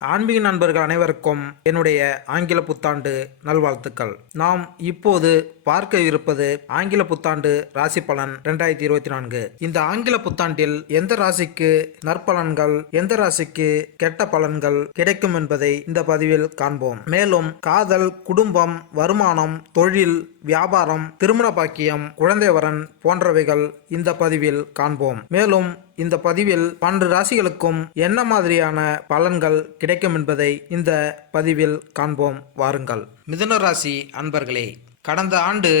ஆன்மீக நண்பர்கள் அனைவருக்கும் என்னுடைய ஆங்கில புத்தாண்டு நல்வாழ்த்துக்கள். நாம் இப்போது பார்க்க இருப்பது ஆங்கில புத்தாண்டு ராசி பலன் 2024. இந்த ஆங்கில புத்தாண்டில் எந்த ராசிக்கு நற்பலன்கள், எந்த ராசிக்கு கெட்ட பலன்கள் கிடைக்கும் என்பதை இந்த பதிவில் காண்போம். மேலும் காதல், குடும்பம், வருமானம், தொழில், வியாபாரம், திருமண பாக்கியம், குழந்தை வரன் போன்றவைகள் இந்த பதிவில் காண்போம். மேலும் இந்த பதிவில் 12 ராசிகளுக்கும் என்ன மாதிரியான பலன்கள் கிடைக்கும் என்பதை இந்த பதிவில் காண்போம். வாருங்கள். மிதுன ராசி அன்பர்களே, கடந்த ஆண்டு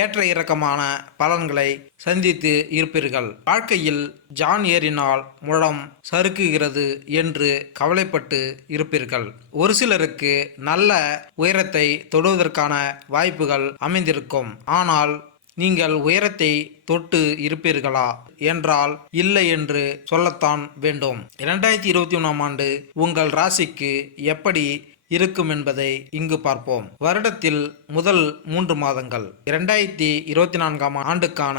ஏற்ற இறக்கமான பலன்களை சந்தித்து இருப்பீர்கள். வாழ்க்கையில் ஜான் ஏறினால் முழம் சறுக்குகிறது என்று கவலைப்பட்டு இருப்பீர்கள். ஒரு சிலருக்கு நல்ல உயரத்தை தொடுவதற்கான வாய்ப்புகள் அமைந்திருக்கும். ஆனால் நீங்கள் உயரத்தை தொட்டு இருப்பீர்களா என்றால் இல்லை என்று சொல்லத்தான் வேண்டும். 2021ஆம் ஆண்டு உங்கள் ராசிக்கு எப்படி இருக்கும் என்பதை இங்கு பார்ப்போம். வருடத்தில் முதல் 3 மாதங்கள் 2024ஆம் ஆண்டுக்கான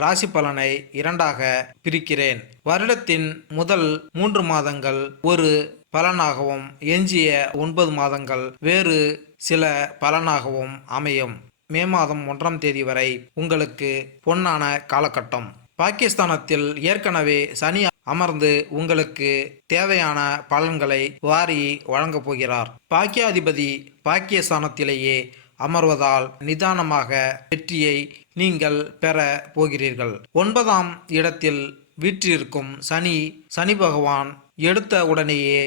ராசி பலனை இரண்டாக பிரிக்கிறேன். வருடத்தின் முதல் 3 மாதங்கள் ஒரு பலனாகவும் எஞ்சிய 9 மாதங்கள் வேறு சில பலனாகவும் அமையும். மே மாதம் 1ஆம் தேதி வரை உங்களுக்கு பொன்னான காலகட்டம். பாகிஸ்தானத்தில் ஏற்கனவே சனி அமர்ந்து உங்களுக்கு தேவையான பலன்களை வாரி வழங்கப் போகிறார். பாக்கியாதிபதி பாக்கியஸ்தானத்திலேயே அமர்வதால் நிதானமாக வெற்றியை நீங்கள் பெற போகிறீர்கள். 9ஆம் இடத்தில் வீற்றிருக்கும் சனி பகவான் எடுத்த உடனேயே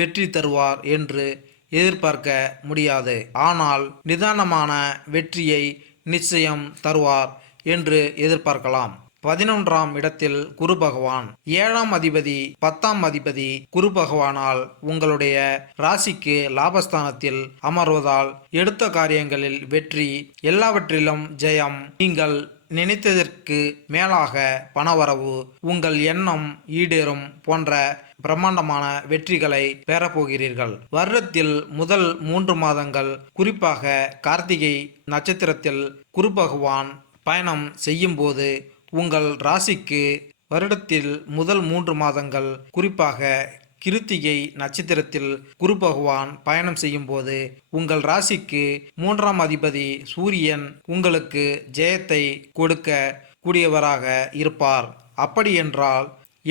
வெற்றி தருவார் என்று எதிர்பார்க்க முடியாது. ஆனால் நிதானமான வெற்றியை நிச்சயம் தருவார் என்று எதிர்பார்க்கலாம். 11ஆம் இடத்தில் குரு பகவான், 7ஆம் அதிபதி 10ஆம் அதிபதி குரு பகவானால் உங்களுடைய ராசிக்கு லாபஸ்தானத்தில் அமர்வதால் எடுத்த காரியங்களில் வெற்றி, எல்லாவற்றிலும் ஜெயம், நீங்கள் நினைத்ததற்கு மேலாக பணவரவு, உங்கள் எண்ணம் ஈடேறும் போன்ற பிரம்மாண்டமான வெற்றிகளை பெறப்போகிறீர்கள். வருடத்தில் முதல் 3 மாதங்கள், குறிப்பாக கார்த்திகை நட்சத்திரத்தில் குரு பகவான் பயணம் செய்யும் போது உங்கள் ராசிக்கு வருடத்தில் முதல் 3 மாதங்கள், குறிப்பாக கிருத்திகை நட்சத்திரத்தில் குரு பகவான் பயணம் செய்யும் போது உங்கள் ராசிக்கு 3ஆம் அதிபதி சூரியன் உங்களுக்கு ஜெயத்தை கொடுக்க கூடியவராக இருப்பார். அப்படி என்றால்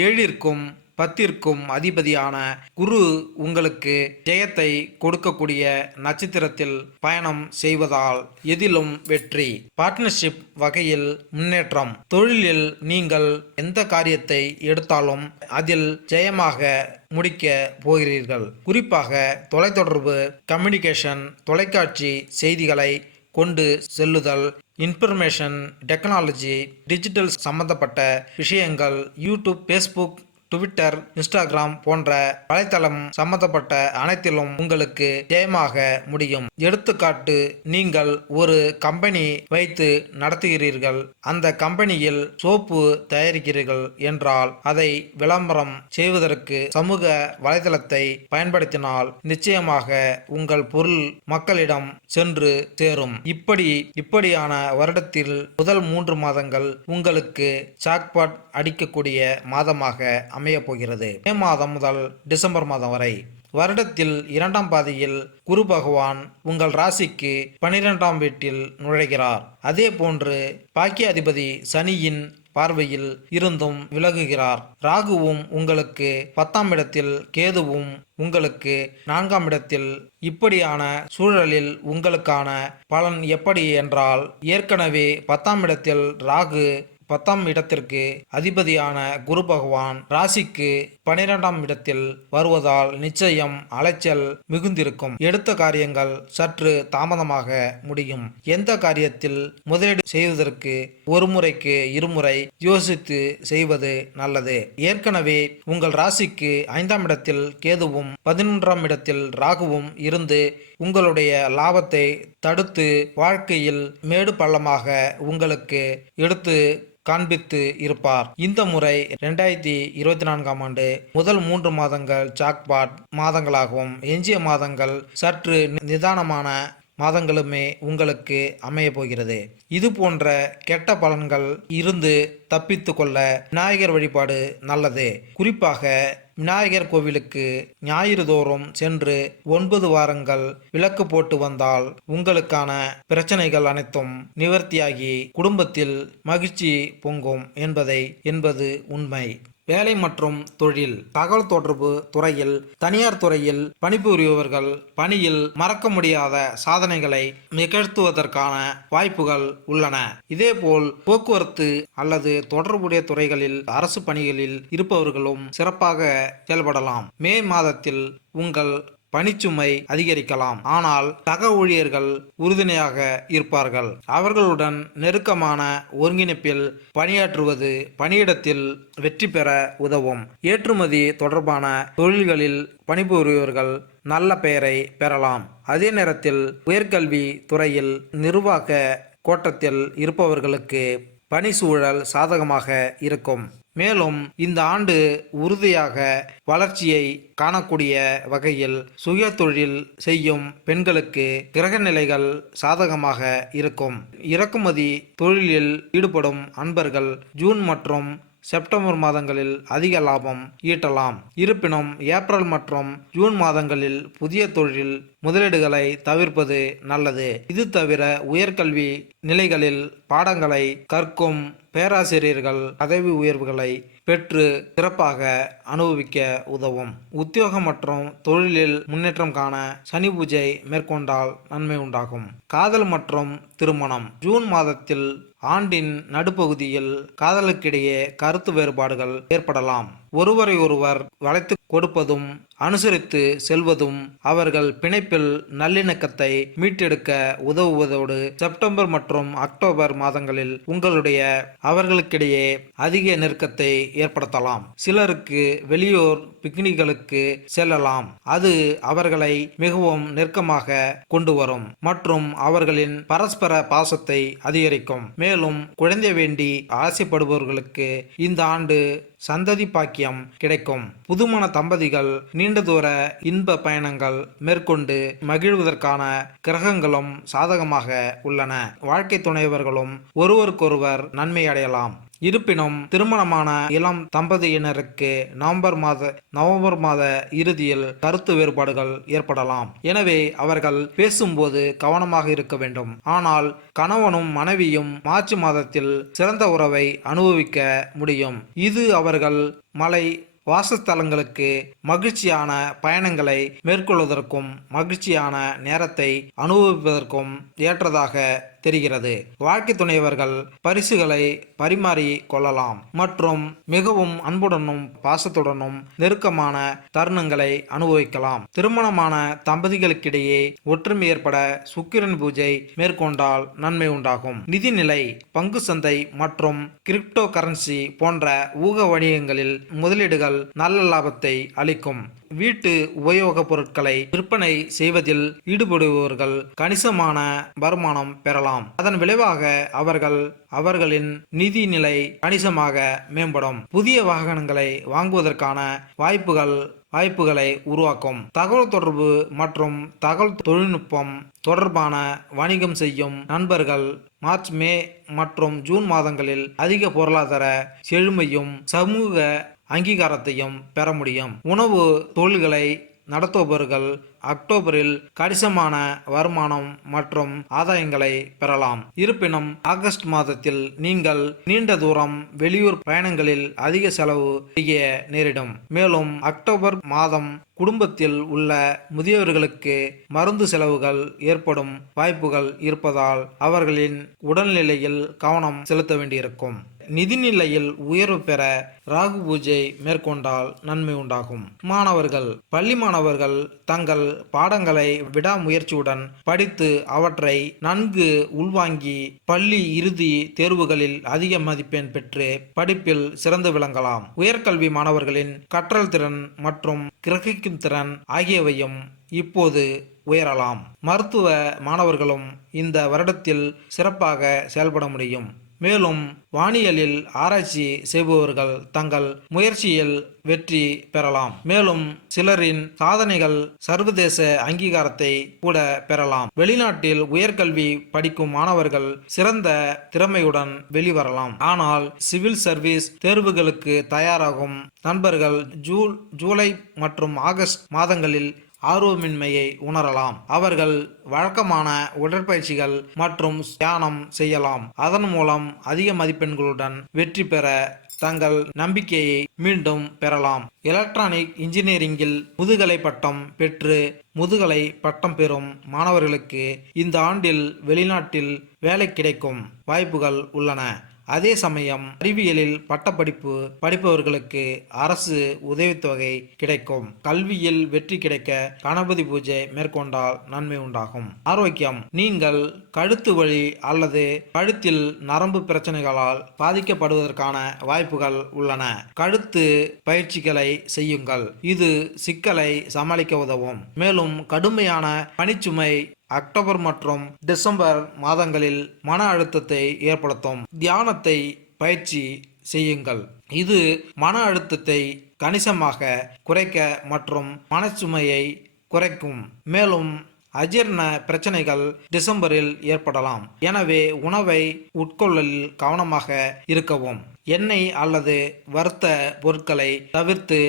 7ற்கும் 10ற்கும் அதிபதியான குரு உங்களுக்கு ஜெயத்தை கொடுக்கக்கூடிய நட்சத்திரத்தில் பயணம் செய்வதால் எதிலும் வெற்றி. பார்ட்னர்ஷிப் வகையில் முன்னேற்றம். தொழிலில் நீங்கள் எந்த காரியத்தை எடுத்தாலும் அதில் ஜெயமாக முடிக்க போகிறீர்கள். குறிப்பாக தொலைத்தொடர்பு, கம்யூனிகேஷன், தொலைக்காட்சி செய்திகளை கொண்டு செல்லுதல், இன்ஃபர்மேஷன் டெக்னாலஜி, டிஜிட்டல் சம்பந்தப்பட்ட விஷயங்கள், யூடியூப், ஃபேஸ்புக், ட்விட்டர், இன்ஸ்டாகிராம் போன்ற வலைத்தளம் சம்பந்தப்பட்ட அனைத்திலும் உங்களுக்கு ஜெயமாக முடியும். எடுத்துக்காட்டு, நீங்கள் ஒரு கம்பெனி வைத்து நடத்துகிறீர்கள். அந்த கம்பெனியில் சோப்பு தயாரிக்கிறீர்கள் என்றால் அதை விளம்பரம் செய்வதற்கு சமூக வலைதளத்தை பயன்படுத்தினால் நிச்சயமாக உங்கள் பொருள் மக்களிடம் சென்று சேரும். இப்படியான வருடத்தில் முதல் 3 மாதங்கள் உங்களுக்கு ஜாக்பாட் அடிக்கக்கூடிய மாதமாக அமைய போகிறது. மே மாதம் முதல் டிசம்பர் மாதம் வரை வருடத்தில் 2ஆம் பாதியில் குரு பகவான் உங்கள் ராசிக்கு 12ஆம் வீட்டில் நுழைகிறார். அதே போன்று பாக்கியாதிபதி சனியின் பார்வையில் இருந்தும் விலகுகிறார். ராகுவும் உங்களுக்கு 10ஆம் இடத்தில், கேதுவும் உங்களுக்கு 4ஆம் இடத்தில். இப்படியான சூழலில் உங்களுக்கான பலன் எப்படி என்றால், ஏற்கனவே 10ஆம் இடத்தில் ராகு, 10ஆம் இடத்திற்கு அதிபதியான குரு பகவான் ராசிக்கு 12ஆம் இடத்தில் வருவதால் நிச்சயம் அலைச்சல் மிகுந்திருக்கும். எடுத்த காரியங்கள் சற்று தாமதமாக முடியும். எந்த காரியத்தில் முதலீடு செய்வதற்கு ஒரு முறைக்கு இருமுறை யோசித்து செய்வது நல்லது. ஏற்கனவே உங்கள் ராசிக்கு 5ஆம் இடத்தில் கேதுவும் 11ஆம் இடத்தில் ராகுவும் இருந்து உங்களுடைய லாபத்தை தடுத்து வாழ்க்கையில் மேடு பள்ளமாக உங்களுக்கு எடுத்து காண்பித்து இருப்பார். இந்த முறை 2024ஆம் ஆண்டு முதல் 3 மாதங்கள் ஜாக்பாட் மாதங்களாகவும் எஞ்சிய மாதங்கள் சற்று நிதானமான மாதங்களுமே உங்களுக்கு அமைய போகிறது. இது போன்ற கெட்ட பலன்கள் இருந்து தப்பித்து கொள்ள விநாயகர் வழிபாடு நல்லது. குறிப்பாக விநாயகர் கோவிலுக்கு ஞாயிறு தோறும் சென்று 9 வாரங்கள் விளக்கு போட்டு வந்தால் உங்களுக்கான பிரச்சனைகள் அனைத்தும் நிவர்த்தியாகி குடும்பத்தில் மகிழ்ச்சி பொங்கும் என்பது உண்மை. வேலை மற்றும் தொழில். தகவல் தொடர்பு துறையில், தனியார் துறையில் பணிபுரிபவர்கள் பணியில் மறக்க முடியாத சாதனைகளை நிகழ்த்துவதற்கான வாய்ப்புகள் உள்ளன. இதேபோல் போக்குவரத்து அல்லது தொடர்புடைய துறைகளில் அரசு பணிகளில் இருப்பவர்களும் சிறப்பாக செயல்படலாம். மே மாதத்தில் உங்கள் பணிச்சுமை அதிகரிக்கலாம். ஆனால் சக ஊழியர்கள் உறுதுணையாக இருப்பார்கள். அவர்களுடன் நெருக்கமான ஒருங்கிணைப்பில் பணியாற்றுவது பணியிடத்தில் வெற்றி பெற உதவும். ஏற்றுமதி தொடர்பான தொழில்களில் பணிபுரிபவர்கள் நல்ல பெயரை பெறலாம். அதே நேரத்தில் உயர்கல்வி துறையில் நிர்வாக கோட்டத்தில் இருப்பவர்களுக்கு பணி சூழல் சாதகமாக இருக்கும். மேலும் இந்த ஆண்டு உறுதியாக வளர்ச்சியை காணக்கூடிய வகையில் சுய தொழில் செய்யும் பெண்களுக்கு கிரக நிலைகள் சாதகமாக இருக்கும். இறக்குமதி தொழிலில் ஈடுபடும் அன்பர்கள் ஜூன் மற்றும் செப்டம்பர் மாதங்களில் அதிக லாபம் ஈட்டலாம். இருப்பினும் ஏப்ரல் மற்றும் ஜூன் மாதங்களில் புதிய தொழில் முதலீடுகளை தவிர்ப்பது நல்லது. இது தவிர உயர்கல்வி நிலைகளில் பாடங்களை கற்கும் பேராசிரியர்கள் பதவி உயர்வுகளை பெற்று சிறப்பாக அனுபவிக்க உதவும். உத்தியோகம் மற்றும் தொழிலில் முன்னேற்றம் காண சனி பூஜை மேற்கொண்டால் நன்மை உண்டாகும். காதல் மற்றும் திருமணம். ஜூன் மாதத்தில் ஆண்டின் நடுப்பகுதியில் காதலுக்கிடையே கருத்து வேறுபாடுகள் ஏற்படலாம். ஒருவரை ஒருவர் வளைத்து கொடுப்பதும் அனுசரித்து செல்வதும் அவர்கள் பிணைப்பில் நல்லிணக்கத்தை மீட்டெடுக்க உதவுவதோடு செப்டம்பர் மற்றும் அக்டோபர் மாதங்களில் அவர்களுக்கிடையே அதிக நெருக்கத்தை ஏற்படுத்தலாம். சிலருக்கு வெளியூர் பிக்னிக்களுக்கு செல்லலாம். அது அவர்களை மிகவும் நெருக்கமாக கொண்டு வரும் மற்றும் அவர்களின் பரஸ்பர பாசத்தை அதிகரிக்கும். மேலும் குழந்தை வேண்டி ஆசைப்படுபவர்களுக்கு இந்த ஆண்டு சந்ததி பாக்கியம் கிடைக்கும். புதுமண தம்பதிகள் நீண்ட தூர இன்ப பயணங்கள் மேற்கொண்டு மகிழ்வதற்கான கிரகங்களும் சாதகமாக உள்ளன. வாழ்க்கை துணைவர்களும் ஒருவருக்கொருவர் நன்மை அடையலாம். இருப்பினும் திருமணமான இளம் தம்பதியினருக்கு நவம்பர் மாத இறுதியில் கருத்து வேறுபாடுகள் ஏற்படலாம். எனவே அவர்கள் பேசும்போது கவனமாக இருக்க வேண்டும். ஆனால் கணவனும் மனைவியும் மார்ச் மாதத்தில் சிறந்த உறவை அனுபவிக்க முடியும். இது அவர்கள் மலை வாசஸ்தலங்களுக்கு மகிழ்ச்சியான பயணங்களை மேற்கொள்வதற்கும் மகிழ்ச்சியான நேரத்தை அனுபவிப்பதற்கும் ஏற்றதாக தெரிகிறது. வாழ்க்கை துணைவர்கள் பரிசுகளை பரிமாறி கொள்ளலாம் மற்றும் மிகவும் அன்புடனும் பாசத்துடனும் நெருக்கமான தருணங்களை அனுபவிக்கலாம். திருமணமான தம்பதிகளுக்கிடையே ஒற்றுமை ஏற்பட சுக்கிரன் பூஜை மேற்கொண்டால் நன்மை உண்டாகும். நிதிநிலை. பங்கு சந்தை மற்றும் கிரிப்டோ கரன்சி போன்ற ஊக வணிகங்களில் முதலீடுகள் நல்ல லாபத்தை அளிக்கும். வீட்டு உபயோகப் பொருட்களை விற்பனை செய்வதில் ஈடுபடுபவர்கள் கணிசமான வருமானம் பெறலாம். அதன் விளைவாக அவர்களின் நிதி நிலை கணிசமாக மேம்படும். புதிய வாகனங்களை வாங்குவதற்கான வாய்ப்புகளை உருவாக்கும். தகவல் தொடர்பு மற்றும் தகவல் தொழில்நுட்பம் தொடர்பான வணிகம் செய்யும் நண்பர்கள் மார்ச், மே மற்றும் ஜூன் மாதங்களில் அதிக பொருளாதார செழுமையும் சமூக அங்கீகாரத்தையும் பெற முடியும். உணவு தொழில்களை நடத்துபவர்கள் அக்டோபரில் கணிசமான வருமானம் மற்றும் ஆதாயங்களை பெறலாம். இருப்பினும் ஆகஸ்ட் மாதத்தில் நீங்கள் நீண்ட தூரம் வெளியூர் பயணங்களில் அதிக செலவு செய்ய நேரிடும். மேலும் அக்டோபர் மாதம் குடும்பத்தில் உள்ள முதியவர்களுக்கு மருந்து செலவுகள் ஏற்படும் வாய்ப்புகள் இருப்பதால் அவர்களின் உடல்நிலையில் கவனம் செலுத்த வேண்டியிருக்கும். நிதிநிலையில் உயர்வு பெற ராகு பூஜை மேற்கொண்டால் நன்மை உண்டாகும். மாணவர்கள். பள்ளி மாணவர்கள் தங்கள் பாடங்களை விடாமுயற்சியுடன் படித்து அவற்றை நன்கு உள்வாங்கி பள்ளி இறுதி தேர்வுகளில் அதிக மதிப்பெண் பெற்று படிப்பில் சிறந்து விளங்கலாம். உயர்கல்வி மாணவர்களின் கற்றல் திறன் மற்றும் கிரகிக்கும் திறன் ஆகியவையும் இப்போது உயரலாம். மருத்துவ மாணவர்களும் இந்த வருடத்தில் சிறப்பாக செயல்பட முடியும். மேலும் வானியலில் ஆராய்ச்சி செய்பவர்கள் தங்கள் முயற்சியில் வெற்றி பெறலாம். மேலும் சிலரின் சாதனைகள் சர்வதேச அங்கீகாரத்தை கூட பெறலாம். வெளிநாட்டில் உயர்கல்வி படிக்கும் மாணவர்கள் சிறந்த திறமையுடன் வெளிவரலாம். ஆனால் சிவில் சர்வீஸ் தேர்வுகளுக்கு தயாராகும் நண்பர்கள் ஜூலை மற்றும் ஆகஸ்ட் மாதங்களில் ஆர்வமின்மையை உணரலாம். அவர்கள் வழக்கமான உடற்பயிற்சிகள் மற்றும் தியானம் செய்யலாம். அதன் மூலம் அதிக மதிப்பெண்களுடன் வெற்றி பெற தங்கள் நம்பிக்கையை மீண்டும் பெறலாம். எலக்ட்ரானிக் இன்ஜினியரிங்கில் முதுகலை பட்டம் பெற்று முதுகலை பட்டம் பெறும் மாணவர்களுக்கு இந்த ஆண்டில் வெளிநாட்டில் வேலை கிடைக்கும் வாய்ப்புகள் உள்ளன. அதே சமயம் அறிவியலில் பட்டப்படிப்பு படிப்பவர்களுக்கு அரசு உதவித்தொகை கிடைக்கும். கல்வியில் வெற்றி கிடைக்க கணபதி பூஜை மேற்கொண்டால் நன்மை உண்டாகும். ஆரோக்கியம்: நீங்கள் கழுத்து வலி அல்லது கழுத்தில் நரம்பு பிரச்சனைகளால் பாதிக்கப்படுவதற்கான வாய்ப்புகள் உள்ளன. கழுத்து பயிற்சிகளை செய்யுங்கள். இது சிக்கலை சமாளிக்க உதவும். மேலும் கடுமையான பணிச்சுமை அக்டோபர் மற்றும் டிசம்பர் மாதங்களில் மன அழுத்தத்தை ஏற்படுத்தும். தியானத்தை பயிற்சி செய்யுங்கள். இது மன அழுத்தத்தை கணிசமாக குறைக்க மற்றும் மனச்சுமையை குறைக்கும். மேலும் அஜீரண பிரச்சனைகள் டிசம்பரில் ஏற்படலாம். எனவே உணவை உட்கொள்ளலில் கவனமாக இருக்கவும். எண்ணெய் அல்லது வறுத்த பொருட்களை தவிர்த்து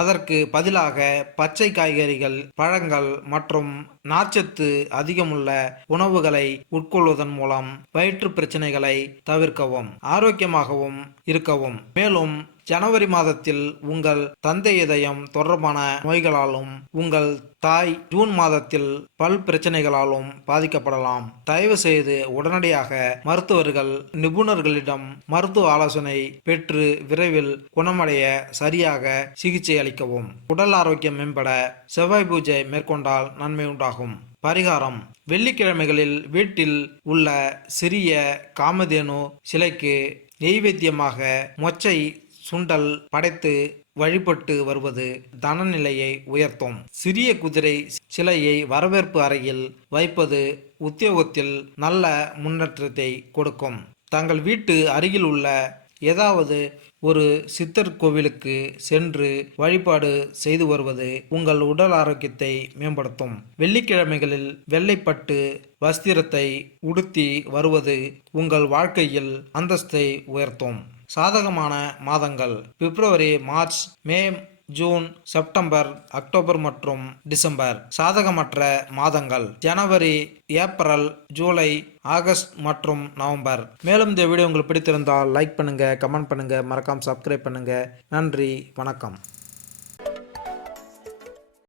அதற்கு பதிலாக பச்சை காய்கறிகள், பழங்கள் மற்றும் நார்ச்சத்து அதிகமுள்ள உணவுகளை உட்கொள்வதன் மூலம் வயிற்று பிரச்சனைகளை தவிர்க்கவும் ஆரோக்கியமாகவும் இருக்கவும். மேலும் ஜனவரி மாதத்தில் உங்கள் தந்தை இதயம் தொடர்பான நோய்களாலும் உங்கள் தாய் ஜூன் மாதத்தில் பல் பிரச்சனைகளாலும் பாதிக்கப்படலாம். தயவு செய்து உடனடியாக மருத்துவர்கள் நிபுணர்களிடம் மருத்துவ ஆலோசனை பெற்று விரைவில் குணமடைய சரியாக சிகிச்சை அளிக்கவும். உடல் ஆரோக்கியம் மேம்பட செவ்வாய் பூஜை மேற்கொண்டால் நன்மை உண்டாகும். பரிகாரம்: வெள்ளிக்கிழமைகளில் வீட்டில் உள்ள சிறிய காமதேனு சிலைக்கு நெய்வேத்தியமாக மொச்சை சுண்டல் படைத்து வழிபட்டு வருவது தனநிலையை உயர்த்தும். சிறிய குதிரை சிலையை வரவேற்பு அறையில் வைப்பது உத்தியோகத்தில் நல்ல முன்னேற்றத்தை கொடுக்கும். தங்கள் வீட்டு அருகில் உள்ள ஏதாவது ஒரு சித்தர் கோவிலுக்கு சென்று வழிபாடு செய்து வருவது உங்கள் உடல் ஆரோக்கியத்தை மேம்படுத்தும். வெள்ளிக்கிழமைகளில் வெள்ளைப்பட்டு வஸ்திரத்தை உடுத்தி வருவது உங்கள் வாழ்க்கையில் அந்தஸ்தை உயர்த்தும். சாதகமான மாதங்கள்: பிப்ரவரி, மார்ச், மே, ஜூன், செப்டம்பர், அக்டோபர் மற்றும் டிசம்பர். சாதகமற்ற மாதங்கள்: ஜனவரி, ஏப்ரல், ஜூலை, ஆகஸ்ட் மற்றும் நவம்பர். மேலும் இந்த வீடியோ உங்களுக்கு பிடித்திருந்தால் லைக் பண்ணுங்க, கமெண்ட் பண்ணுங்க, மறக்காம சப்ஸ்கிரைப் பண்ணுங்க. நன்றி, வணக்கம்.